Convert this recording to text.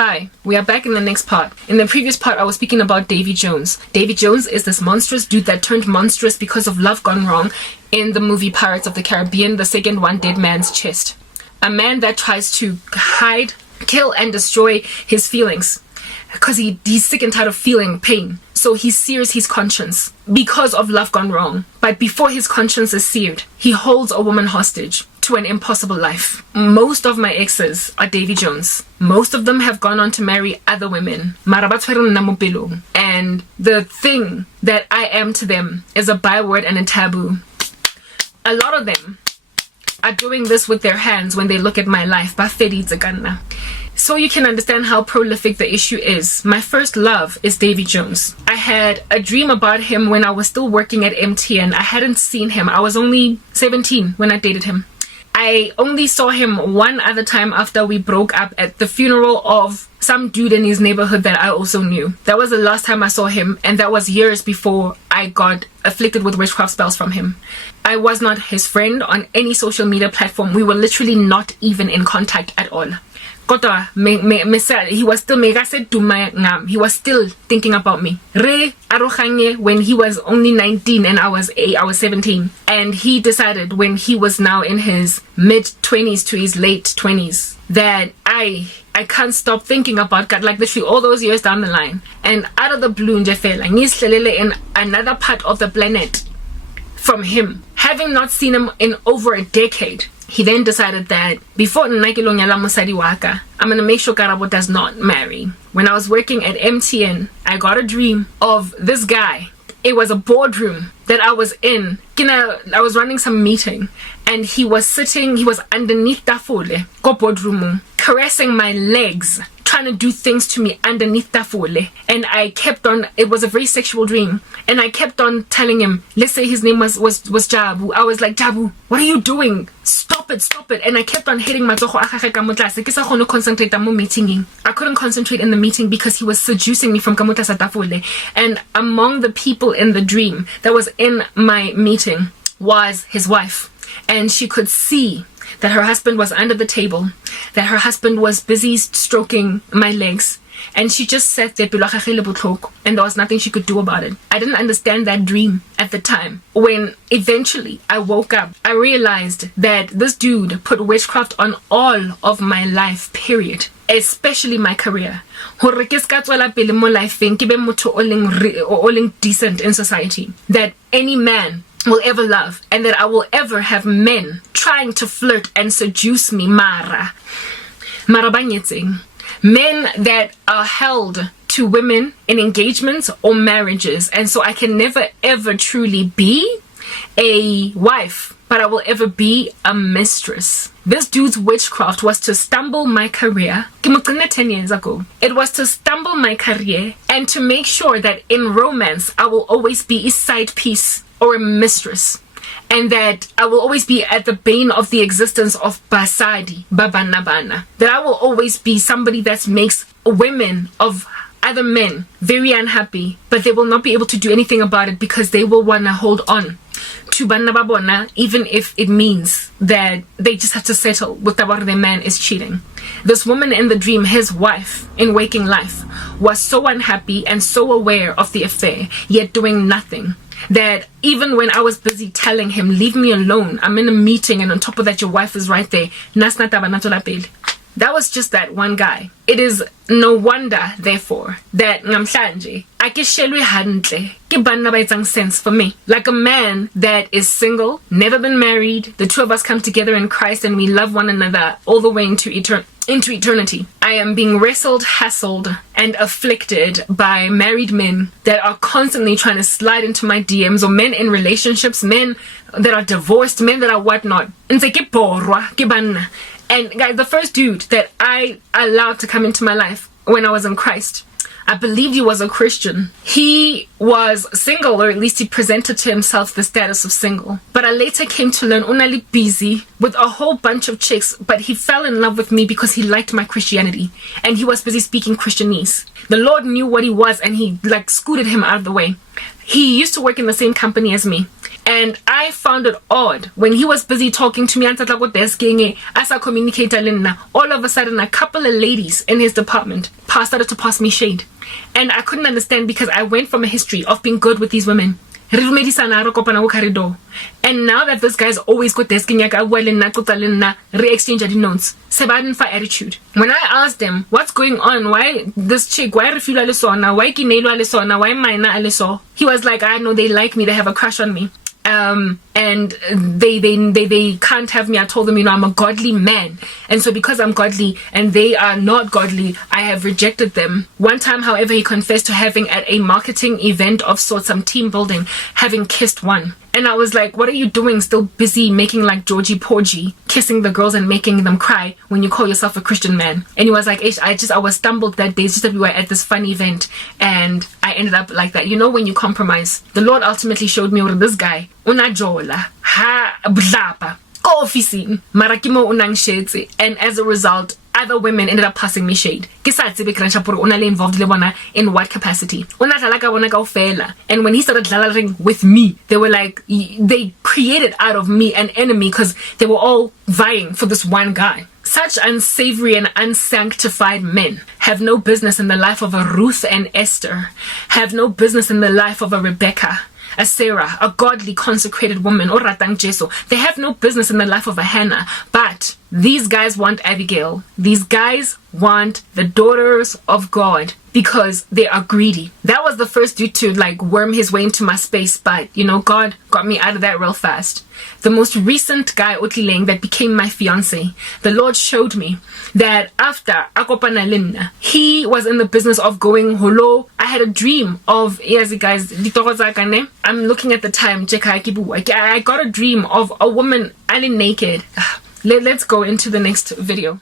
Hi, we are back in the next part. In the previous part, I was speaking about Davy Jones. Davy Jones is this monstrous dude that turned monstrous because of love gone wrong in the movie Pirates of the Caribbean, the second one, Dead Man's Chest. A man that tries to hide, kill, and destroy his feelings because he's sick and tired of feeling pain. So he sears his conscience because of love gone wrong. But before his conscience is seared, he holds a woman hostage to an impossible life. Most of my exes are Davy Jones. Most of them have gone on to marry other women. And the thing that I am to them is a byword and a taboo. A lot of them are doing this with their hands when they look at my life. So you can understand how prolific the issue is. My first love is Davy Jones. I had a dream about him when I was still working at MTN. I hadn't seen him. I was only 17 when I dated him. I only saw him one other time after we broke up at the funeral of some dude in his neighborhood that I also knew. That was the last time I saw him, and that was years before I got afflicted with witchcraft spells from him. I was not his friend on any social media platform. We were literally not even in contact at all. He was still he was still thinking about me. When he was only 19 and I was 17, and he decided when he was now in his mid-20s to his late 20s that I can't stop thinking about God, like literally all those years down the line. And out of the blue, in another part of the planet from him, having not seen him in over a decade. He then decided that before I'm gonna make sure Karabo does not marry. When I was working at MTN, I got a dream of this guy. It was a boardroom that I was in. I was running some meeting, and he was underneath the boardroom, caressing my legs, trying to do things to me underneath the fole. And I kept on, it was a very sexual dream, and I kept on telling him, let's say his name was Jabu. I was like, Jabu, what are you doing? Stop it. And I kept on hitting my concentrate on meeting. I couldn't concentrate in the meeting because he was seducing me from Kamuta Satafule. And among the people in the dream that was in my meeting was his wife, and she could see that her husband was under the table, that her husband was busy stroking my legs, and she just sat there, and there was nothing she could do about it. I didn't understand that dream at the time. When eventually I woke up, I realized that this dude put witchcraft on all of my life, period, especially my career. Decent in society, that any man will ever love, and that I will ever have men trying to flirt and seduce me. Men that are held to women in engagements or marriages, and so I can never ever truly be a wife, but I will ever be a mistress. This dude's witchcraft was to stumble my career. 10 years ago. It was to stumble my career and to make sure that in romance I will always be a side piece or a mistress, and that I will always be at the bane of the existence of basadi, babanabana. That I will always be somebody that makes women of other men very unhappy, but they will not be able to do anything about it because they will want to hold on to banababona, even if it means that they just have to settle with their man is cheating. This woman in the dream, his wife in waking life, was so unhappy and so aware of the affair, yet doing nothing, that even when I was busy telling him, leave me alone, I'm in a meeting, and on top of that your wife is right there, that was just that one guy. It is no wonder, therefore, that namhlanje akishelwe handle ke banna ba etsang sense for me. Like a man that is single, never been married, the two of us come together in Christ and we love one another all the way into eternity. I am being wrestled, hassled, and afflicted by married men that are constantly trying to slide into my DMs, or men in relationships, men that are divorced, men that are whatnot. And guys, the first dude that I allowed to come into my life when I was in Christ, I believed he was a Christian. He was single, or at least he presented to himself the status of single. But I later came to learn only busy with a whole bunch of chicks, but he fell in love with me because he liked my Christianity, and he was busy speaking Christianese. The Lord knew what he was, and he scooted him out of the way. He used to work in the same company as me, And I found it odd when he was busy talking to me, as I communicated, all of a sudden a couple of ladies in his department started to pass me shade. And I couldn't understand because I went from a history of being good with these women. And now that this guy's always got re-exchange notes, for attitude. When I asked him, what's going on? Why this chick? Why refuel alisona? Why kinelo alisona? Why mina aliso? He was like, I know they like me. They have a crush on me. And they can't have me. I told them, I'm a godly man, and so because I'm godly and they are not godly, I have rejected them. One time, however, he confessed to having at a marketing event of sorts, some team building, having kissed one. And I was like, what are you doing? Still busy making like Georgie Porgy, kissing the girls and making them cry when you call yourself a Christian man. And he was like, I was stumbled that day. It's just that we were at this fun event and I ended up like that. When you compromise, the Lord ultimately showed me this guy, unajola, ha blapa, ko officing, marakimo unang shetse. And as a result, other women ended up passing me shade. Involved in what capacity? And when he started dlalaring with me, they were like, they created out of me an enemy because they were all vying for this one guy. Such unsavory and unsanctified men have no business in the life of a Ruth and Esther, have no business in the life of a Rebecca, a Sarah, a godly consecrated woman, or Ratang Jeso. They have no business in the life of a Hannah. But these guys want Abigail. These guys want the daughters of God because they are greedy. That was the first dude to worm his way into my space, but God got me out of that real fast. The most recent guy, Otlileng, that became my fiance, the Lord showed me that after Akopana Linna, he was in the business of going holo. I had a dream of, yes guys, I'm looking at the time, I got a dream of a woman naked. Let's go into the next video.